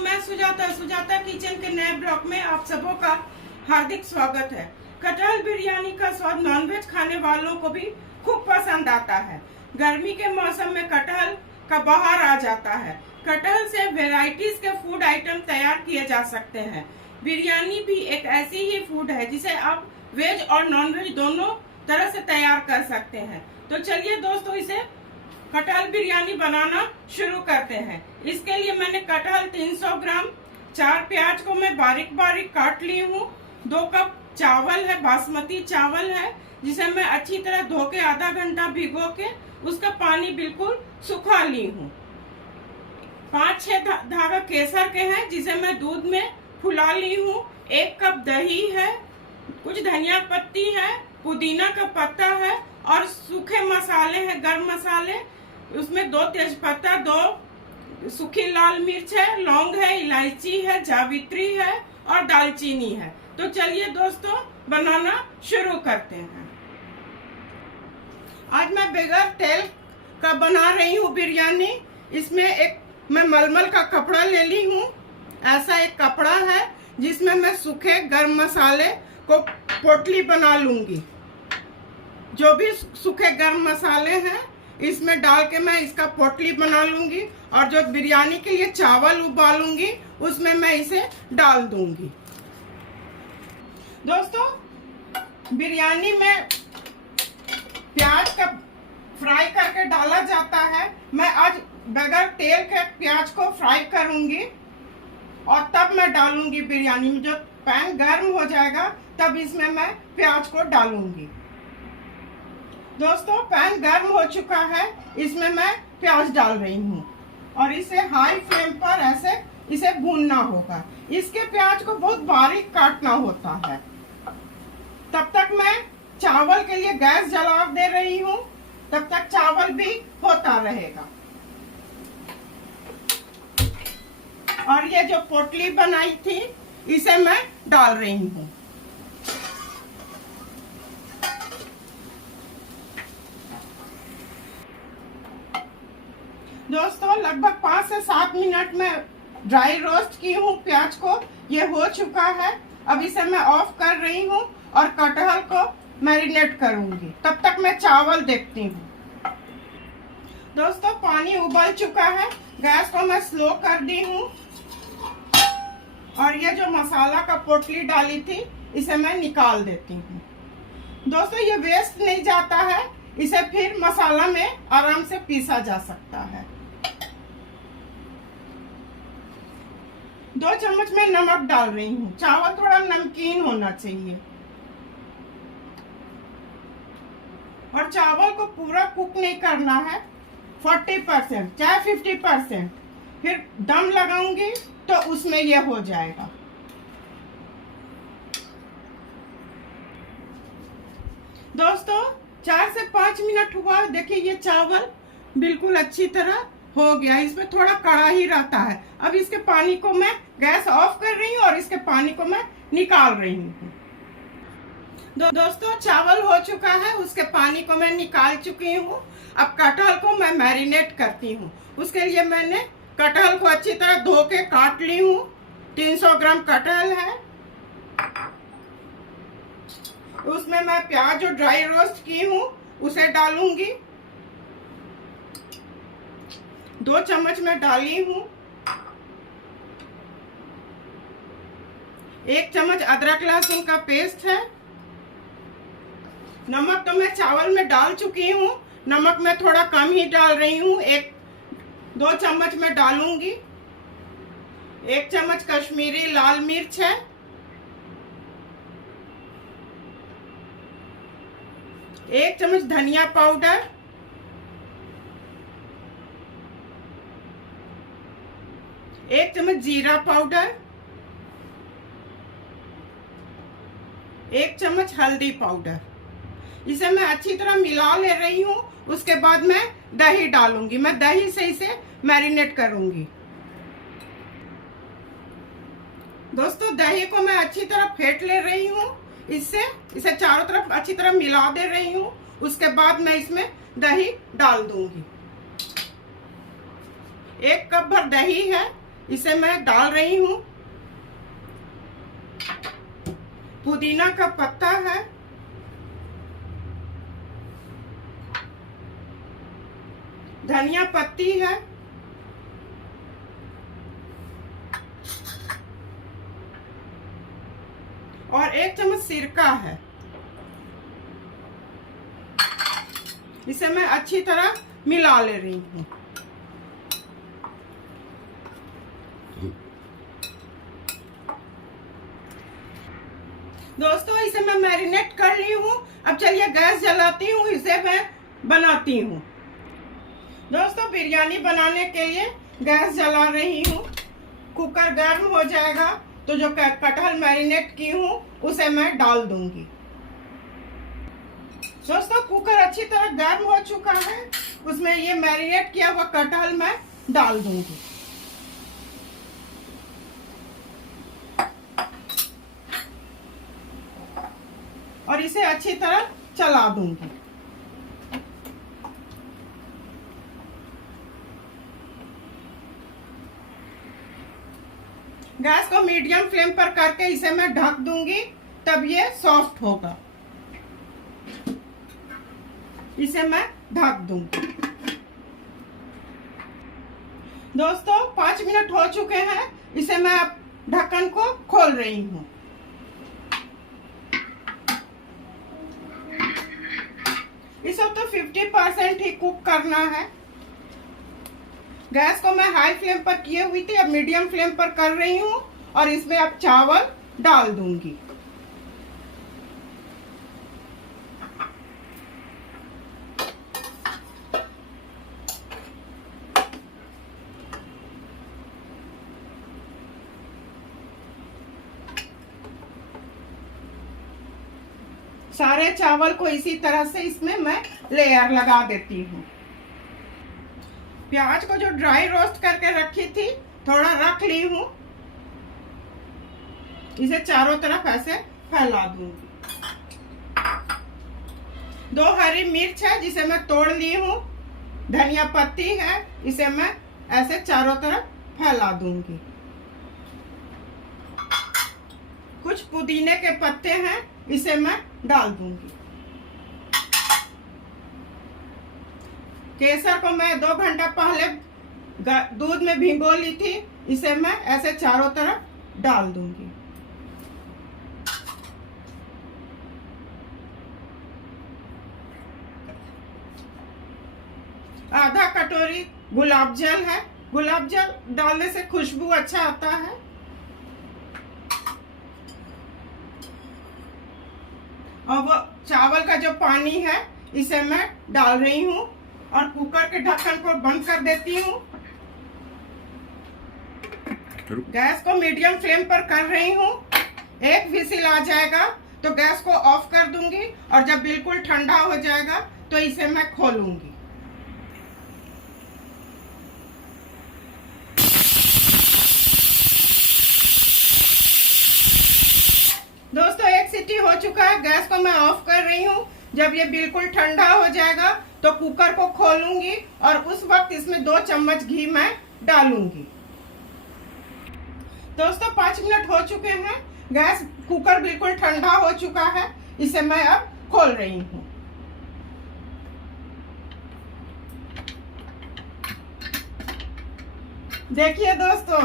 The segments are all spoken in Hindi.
मैं सुजाता किचन के नए ब्लॉग में आप सबों का हार्दिक स्वागत है। कटहल बिरयानी का स्वाद नॉनवेज खाने वालों को भी खूब पसंद आता है। गर्मी के मौसम में कटहल का बहार आ जाता है। कटहल से वैरायटीज के फूड आइटम तैयार किए जा सकते हैं। बिरयानी भी एक ऐसी ही फूड है जिसे आप वेज और नॉनवेज दोनों तरह से तैयार कर सकते हैं। तो चलिए दोस्तों, इसे कटहल बिरयानी बनाना शुरू करते हैं। इसके लिए मैंने कटहल 300 ग्राम, 4 प्याज को मैं बारीक बारीक काट ली हूँ। 2 कप चावल है, बासमती चावल है, जिसे मैं अच्छी तरह धो के आधा घंटा भिगो के उसका पानी बिल्कुल सुखा ली हूँ। 5-6 धागा केसर के हैं, जिसे मैं दूध में फुला ली हूँ। 1 कप दही है, कुछ धनिया पत्ती है, पुदीना का पत्ता है और सूखे मसाले हैं, गरम मसाले। उसमें 2 तेजपत्ता, 2 सूखी लाल मिर्च है, लौंग है, इलायची है, जावित्री है और दालचीनी है। तो चलिए दोस्तों, बनाना शुरू करते हैं। आज मैं बगैर तेल का बना रही हूँ बिरयानी। इसमें एक मैं मलमल का कपड़ा ले ली हूँ। ऐसा एक कपड़ा है जिसमें मैं सूखे गरम मसाले को पोटली बना लूंगी। जो भी सूखे गरम मसाले हैं इसमें डाल के मैं इसका पोटली बना लूंगी और जो बिरयानी के लिए चावल उबालूंगी उसमें मैं इसे डाल दूंगी। दोस्तों, बिरयानी में प्याज का फ्राई करके डाला जाता है। मैं आज बगैर तेल के प्याज को फ्राई करूंगी और तब मैं डालूंगी बिरयानी में। जब पैन गर्म हो जाएगा तब इसमें मैं प्याज को डालूंगी। दोस्तों, पैन गर्म हो चुका है, इसमें मैं प्याज डाल रही हूँ और इसे हाई फ्लेम पर ऐसे इसे भूनना होगा। इसके प्याज को बहुत बारीक काटना होता है। तब तक मैं चावल के लिए गैस जला दे रही हूँ, तब तक चावल भी होता रहेगा। और ये जो पोटली बनाई थी इसे मैं डाल रही हूँ। दोस्तों, लगभग 5 से 7 मिनट में ड्राई रोस्ट की हूँ प्याज को। ये हो चुका है। अब इसे मैं ऑफ कर रही हूँ और कटहल को मैरिनेट करूंगी। तब तक मैं चावल देखती हूँ। दोस्तों, पानी उबल चुका है। गैस को मैं स्लो कर दी हूँ और ये जो मसाला का पोटली डाली थी इसे मैं निकाल देती हूँ। दोस्तों, ये वेस्ट नहीं जाता है, इसे फिर मसाला में आराम से पीसा जा सकता है। 2 चम्मच में नमक डाल रही हूँ। चावल थोड़ा नमकीन होना चाहिए और चावल को पूरा कुक नहीं करना है, 40% चाहे 50%। फिर दम लगाऊंगी तो उसमें यह हो जाएगा। दोस्तों, 4 से 5 मिनट हुआ। देखिए, ये चावल बिल्कुल अच्छी तरह हो गया। इसमें थोड़ा कड़ा ही रहता है। अब इसके पानी को मैं गैस ऑफ कर रही हूँ और इसके पानी को मैं निकाल रही हूँ। दोस्तों, चावल हो चुका है, उसके पानी को मैं निकाल चुकी हूँ। अब कटहल को मैं मैरिनेट करती हूँ। उसके लिए मैंने कटहल को अच्छी तरह धो के काट ली हूँ। 300 ग्राम कटहल है। उसमें मैं प्याज जो ड्राई रोस्ट की हूँ उसे डालूंगी। 2 चम्मच में डाली हूँ। 1 चम्मच अदरक लहसुन का पेस्ट है। नमक तो मैं चावल में डाल चुकी हूँ, नमक मैं थोड़ा कम ही डाल रही हूँ। 1-2 चम्मच में डालूंगी। 1 चम्मच कश्मीरी लाल मिर्च है। 1 चम्मच धनिया पाउडर। 1 चम्मच जीरा पाउडर। 1 चम्मच हल्दी पाउडर। इसे मैं अच्छी तरह मिला ले रही हूँ। उसके बाद मैं दही डालूंगी। मैं दही से इसे मैरिनेट करूंगी। दोस्तों, दही को मैं अच्छी तरह फेंट ले रही हूँ। इसे चारों तरफ अच्छी तरह मिला दे रही हूँ। उसके बाद मैं इसमें दही डाल दूंगी। 1 कप भर दही है, इसे मैं डाल रही हूँ। पुदीना का पत्ता है, धनिया पत्ती है, और 1 चम्मच सिरका है। इसे मैं अच्छी तरह मिला ले रही हूँ। दोस्तों इसे मैं मैरिनेट कर ली हूँ। अब चलिए गैस जलाती हूँ, इसे मैं बनाती हूँ। दोस्तों बिरयानी बनाने के लिए गैस जला रही हूँ। कुकर गर्म हो जाएगा तो जो कटहल मैरिनेट की हूँ उसे मैं डाल दूंगी। दोस्तों कुकर अच्छी तरह गर्म हो चुका है, उसमें ये मैरिनेट किया हुआ कटहल मैं डाल दूंगी। और इसे अच्छी तरह चला दूंगी। गैस को मीडियम फ्लेम पर करके इसे मैं ढक दूंगी, तब ये सॉफ्ट होगा। इसे मैं ढक दूंगी। दोस्तों 5 मिनट हो चुके हैं, इसे मैं अब ढक्कन को खोल रही हूँ। इसे तो 50% ही कुक करना है। गैस को मैं हाई फ्लेम पर किए हुई थी, अब मीडियम फ्लेम पर कर रही हूँ और इसमें अब चावल डाल दूंगी। सारे चावल को इसी तरह से इसमें मैं लेयर लगा देती हूँ। प्याज को जो ड्राई रोस्ट करके रखी थी थोड़ा रख ली हूँ, इसे चारों तरफ ऐसे फैला दूंगी। 2 हरी मिर्च है जिसे मैं तोड़ ली हूँ, धनिया पत्ती है, इसे मैं ऐसे चारों तरफ फैला दूंगी। कुछ पुदीने के पत्ते हैं, इसे मैं डाल दूंगी। केसर को मैं 2 घंटा पहले दूध में भिगो ली थी, इसे मैं ऐसे चारों तरफ डाल दूंगी। आधा कटोरी गुलाब जल है, गुलाब जल डालने से खुशबू अच्छा आता है। और वो चावल का जो पानी है इसे मैं डाल रही हूँ और कुकर के ढक्कन को बंद कर देती हूँ। गैस को मीडियम फ्लेम पर कर रही हूँ। 1 विसिल आ जाएगा तो गैस को ऑफ कर दूंगी और जब बिल्कुल ठंडा हो जाएगा तो इसे मैं खोलूंगी। दोस्तों 1 सीटी हो चुका है, गैस को मैं ऑफ कर रही हूँ। जब ये बिल्कुल ठंडा हो जाएगा तो कुकर को खोलूंगी और उस वक्त इसमें 2 चम्मच घी मैं डालूंगी। दोस्तों 5 मिनट हो चुके हैं, गैस कुकर बिल्कुल ठंडा हो चुका है, इसे मैं अब खोल रही हूँ। देखिए दोस्तों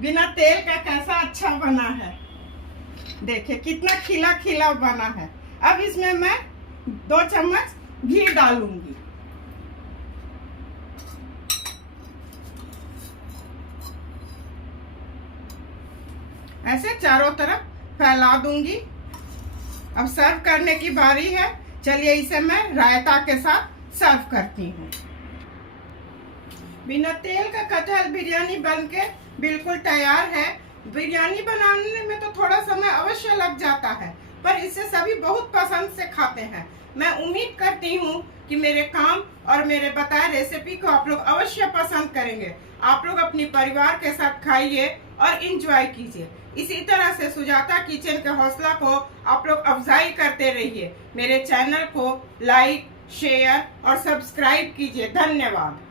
बिना तेल का कैसा अच्छा बना है। देखिए कितना खिला खिला बना है। अब इसमें मैं 2 चम्मच घी डालूंगी। ऐसे चारों तरफ फैला दूंगी। अब सर्व करने की बारी है। चलिए इसे मैं रायता के साथ सर्व करती हूँ। बिना तेल का कटहल बिरयानी बनके बिल्कुल तैयार है। बिरयानी बनाने में तो थोड़ा समय अवश्य लग जाता है, पर इसे सभी बहुत पसंद से खाते हैं। मैं उम्मीद करती हूँ कि मेरे काम और मेरे बताए रेसिपी को आप लोग अवश्य पसंद करेंगे। आप लोग अपने परिवार के साथ खाइए और इंजॉय कीजिए। इसी तरह से सुजाता किचन के हौसला को आप लोग अफजाई करते रहिए। मेरे चैनल को लाइक, शेयर और सब्सक्राइब कीजिए। धन्यवाद।